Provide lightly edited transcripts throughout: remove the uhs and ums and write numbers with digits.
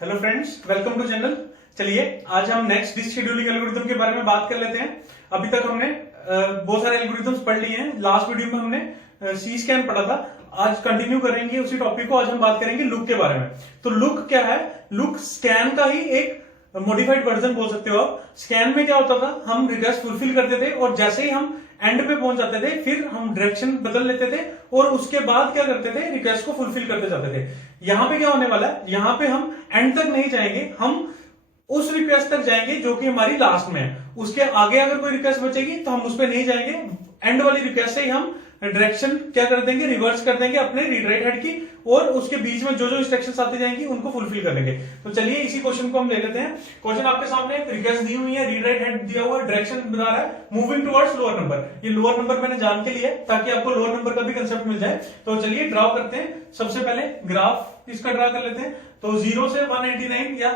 Hello friends, welcome to channel. चलिए आज हम नेक्स्ट डिस्क शेड्यूलिंग एल्गोरिथम के बारे में बात कर लेते हैं। अभी तक हमने बहुत सारे एल्गोरिथम्स पढ़ लिए हैं। लास्ट वीडियो में हमने सी स्कैन पढ़ा था। आज कंटिन्यू करेंगे उसी टॉपिक को। आज हम बात करेंगे लुक के बारे में। तो लुक क्या है? लुक स्कैन का ही एक मॉडिफाइड वर्जन बोल सकते हो आप। स्कैन में क्या होता था, हम रिक्वेस्ट फुलफिल करते थे और जैसे ही हम एंड पे पहुंच जाते थे फिर हम डायरेक्शन बदल लेते थे और उसके बाद क्या करते थे, रिक्वेस्ट को फुलफिल करते जाते थे। यहां पे क्या होने वाला है, यहां पे हम एंड तक नहीं जाएंगे, हम उस रिक्वेस्ट तक जाएंगे जो कि हमारी लास्ट में है। उसके आगे अगर कोई रिक्वेस्ट बचेगी तो हम उस पर नहीं जाएंगे। एंड वाली रिक्वेस्ट से ही हम डायरेक्शन क्या कर देंगे, रिवर्स कर देंगे अपने रीड राइट हेड की, और उसके बीच में जो जो इंस्ट्रक्शंस आती जाएंगी उनको फुलफिल कर लेंगे। तो चलिए इसी क्वेश्चन को हम ले लेते हैं। क्वेश्चन आपके सामने रिक्वेस्ट दी हुई है, रीड राइट हेड दिया हुआ है, डायरेक्शन बता रहा है मूविंग टुवर्ड्स लोअर नंबर। ये लोअर नंबर मैंने जान के लिया ताकि आपको लोअर नंबर का भी कंसेप्ट मिल जाए। तो चलिए ड्रॉ करते हैं। सबसे पहले ग्राफ इसका ड्रा कर लेते हैं। तो 0 से 189 या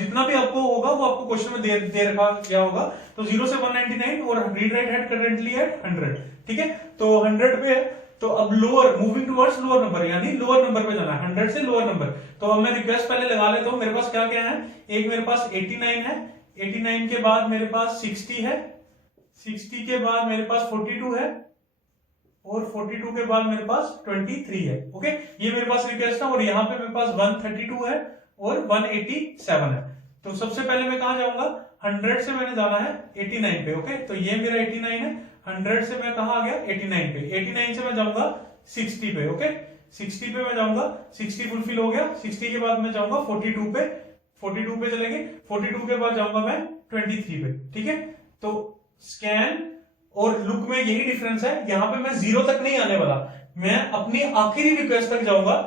जितना भी आपको होगा वो आपको क्वेश्चन में दे रखा गया होगा। तो 0 से 199 और रीड राइट हेड करंटली है 100। ठीक है, तो 100 पे है। तो अब lower moving towards lower number यानी लोअर नंबर पे जाना है, 100 से लोअर नंबर। तो अब मैं रिक्वेस्ट पहले लगा लेता हूं। मेरे पास क्या क्या है, एक मेरे पास 89 है, 89 के बाद मेरे पास 60 है, 60 के बाद मेरे पास 42 है और 42 के बाद मेरे पास 23 है। ओके, ये मेरे पास रिक्वेस्ट है और यहाँ पे मेरे पास 132 है और 187 है। तो सबसे पहले मैं कहां जाऊंगा, 100 से मैंने जाना है 89 पे। ओके, तो ये मेरा 89 है। 100 से मैं कहा आ गया 89 पे। 89 से मैं जाऊंगा 60 पे। ओके, 60 पे मैं जाऊंगा, 60 फुलफिल हो गया। 60 के बाद मैं जाऊंगा 42 पे, 42 पे चलेंगे। 42 के बाद जाऊंगा मैं 23 पे। ठीक है, तो स्कैन और लुक में यही डिफरेंस है। यहां पे मैं 0 तक नहीं आने वाला, मैं अपनी आखिरी रिक्वेस्ट तक जाऊंगा।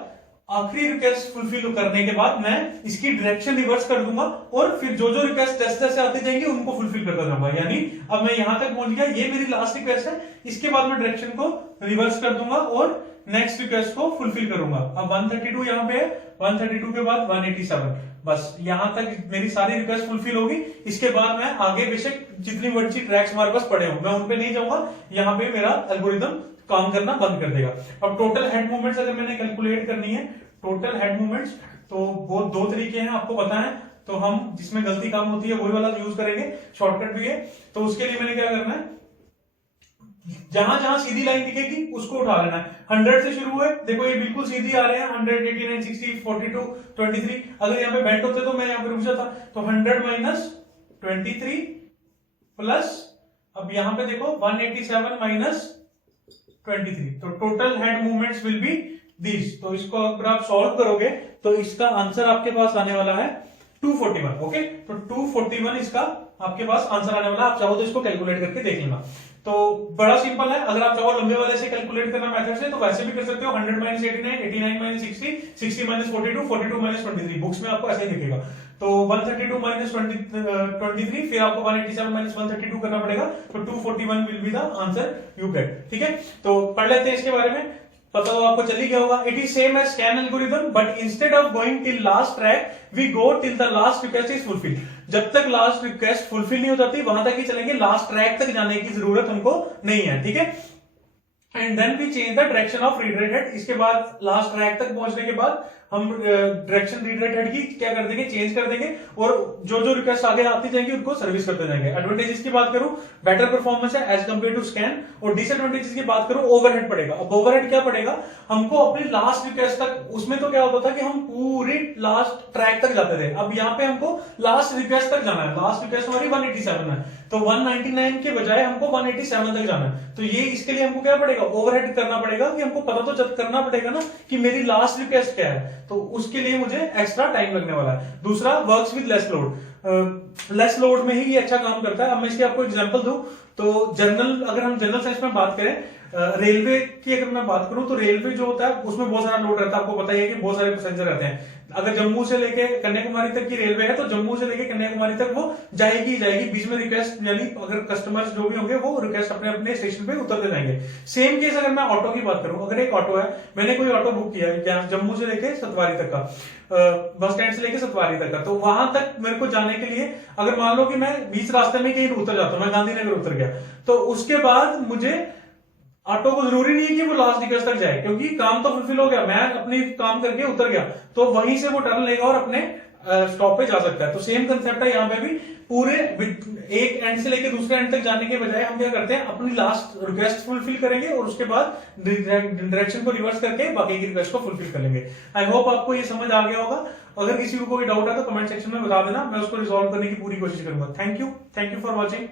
आखिरी रिक्वेस्ट फुलफिल करने के बाद मैं इसकी डायरेक्शन रिवर्स कर दूंगा और फिर जो जो रिक्वेस्ट जैसे जैसे आते जाएंगे उनको फुलफिल करता जाऊंगा। यानी अब मैं यहां तक पहुंच गया, ये मेरी लास्ट रिक्वेस्ट है। इसके बाद मैं डायरेक्शन को रिवर्स कर दूंगा और नेक्स्ट रिक्वेस्ट को फुलफिल करूंगा। अब 132 यहां पे है, 132 के बाद 187। बस यहां तक मेरी सारी रिक्वेस्ट फुलफिल होगी। इसके बाद मैं आगे बेशक जितनी वर्ड ट्रैक्स हमारे पास पड़े हो मैं उन पे नहीं जाऊंगा। यहां पे मेरा एल्गोरिदम काम करना बंद कर देगा। अब टोटल हेड मूवमेंट्स अगर मैंने कैलकुलेट करनी है, टोटल हेड मूवमेंट्स, तो वो दो तरीके हैं आपको पता है। तो हम जिसमें गलती काम होती है वही वाला यूज करेंगे, शॉर्टकट भी है। तो उसके लिए मैंने क्या करना है, जहां जहां सीधी लाइन दिखेगी उसको उठा लेना है। 100 से शुरू हुए, देखो ये बिल्कुल सीधी आ रहे हैं, 100, 89, 60, 42, 23। अगर यहाँ पे बेंट होते तो मैं यहाँ पे रुक जाता। तो 100 माइनस 23 प्लस, अब यहां पे देखो 187 माइनस 23। तो total head movements will be this. तो इसको अगर आप सॉल्व करोगे तो इसका आंसर आपके पास आने वाला है 241। ओके, तो 241 इसका आपके पास आंसर आने वाला है। आप चाहो तो इसको कैलकुलेट करके देख लेना। तो बड़ा सिंपल है। अगर आप चाहो लंबे वाले से कैलकुलेट करना मेथड से तो वैसे भी कर सकते हो। 100 minus 89, 89 minus 60, 60 minus 42, 42 minus 23। Books में आपको ऐसे ही दिखेगा। तो 132 माइनस 23, फिर आपको 187 माइनस 132 करना पड़ेगा। तो 241 will be the answer you get. ठीक है, तो पढ़ लेते हैं इसके बारे में। पता हो आपको चली गया होगा। It is same as scan algorithm but instead of going till last track we go till the last request is fulfil. जब तक लास्ट रिक्वेस्ट फुलफिल नहीं हो जाती वहां तक ही चलेंगे, लास्ट ट्रैक तक जाने की जरूरत हमको नहीं है। ठीक है, and then we change the direction of read write head. इसके बाद लास्ट ट्रैक तक पहुंचने के बाद हम डायरेक्शन रीड राइट हेड की क्या कर देंगे, चेंज कर देंगे और जो जो रिक्वेस्ट आगे आती जाएंगी उनको सर्विस करते जाएंगे। एडवांटेजेस की बात करूं, बेटर परफॉर्मेंस है एज कंपेयर टू स्कैन। और डिसएडवांटेजेस की बात करूं, ओवरहेड पड़ेगा। अब ओवरहेड क्या पड़ेगा, हमको अपनी लास्ट रिक्वेस्ट तक, उसमें तो क्या होता था कि हम पूरी लास्ट ट्रैक तक जाते थे। अब यहाँ पे हमको लास्ट रिक्वेस्ट तक जाना है। लास्ट रिक्वेस्ट हमारी 187 है, तो 199 के बजाय हमको 187 तक जाना है। तो ये इसके लिए हमको क्या पड़ेगा, ओवरहेड करना पड़ेगा कि हमको पता तो करना पड़ेगा ना कि मेरी लास्ट रिक्वेस्ट क्या है। तो उसके लिए मुझे एक्स्ट्रा टाइम लगने वाला है। दूसरा, works with less load. Less load में ही ये अच्छा काम करता है। अब मैं इसकी आपको एग्जांपल दूं तो जनरल, अगर हम जनरल साइंस में बात करें, रेलवे की अगर मैं बात करूं तो रेलवे जो होता है उसमें बहुत सारा लोड रहता है। आपको पता ही है कि बहुत सारे पैसेंजर रहते हैं। अगर जम्मू से लेके कन्याकुमारी तक की रेलवे है तो जम्मू से लेके कन्याकुमारी तक वो जाएगी। बीच में रिक्वेस्ट, यानी अगर कस्टमर्स जो भी होंगे वो रिक्वेस्ट अपने अपने स्टेशन पे उतरते जाएंगे। सेम केस अगर मैं ऑटो की बात करूं, अगर एक ऑटो है, मैंने कोई ऑटो बुक किया जम्मू से लेके सतवारी तक का, बस स्टैंड से लेके सतवारी तक का, तो वहां तक मेरे को जाने के लिए अगर मान लो कि मैं बीच रास्ते में कहीं उतर जाता हूं, मैं गांधीनगर उतर गया, तो उसके बाद मुझे ऑटो को जरूरी नहीं है कि वो लास्ट रिक्वेस्ट तक जाए, क्योंकि काम तो फुलफिल हो गया, मैं अपनी काम करके उतर गया, तो वहीं से वो टर्न लेगा और अपने स्टॉप पे जा सकता है। तो सेम कंसेप्ट है यहाँ पे भी, पूरे एक एंड से लेकर दूसरे एंड तक जाने के बजाय हम क्या करते हैं, अपनी लास्ट रिक्वेस्ट फुलफिल करेंगे और उसके बाद डायरेक्शन को रिवर्स करके बाकी की रिक्वेस्ट को फुलफिल कर लेंगे। आई होप आपको ये समझ आ गया होगा। अगर किसी को कोई डाउट है तो कमेंट सेक्शन में बता देना, मैं उसको रिजॉल्व करने की पूरी कोशिश करूंगा। Thank you for watching.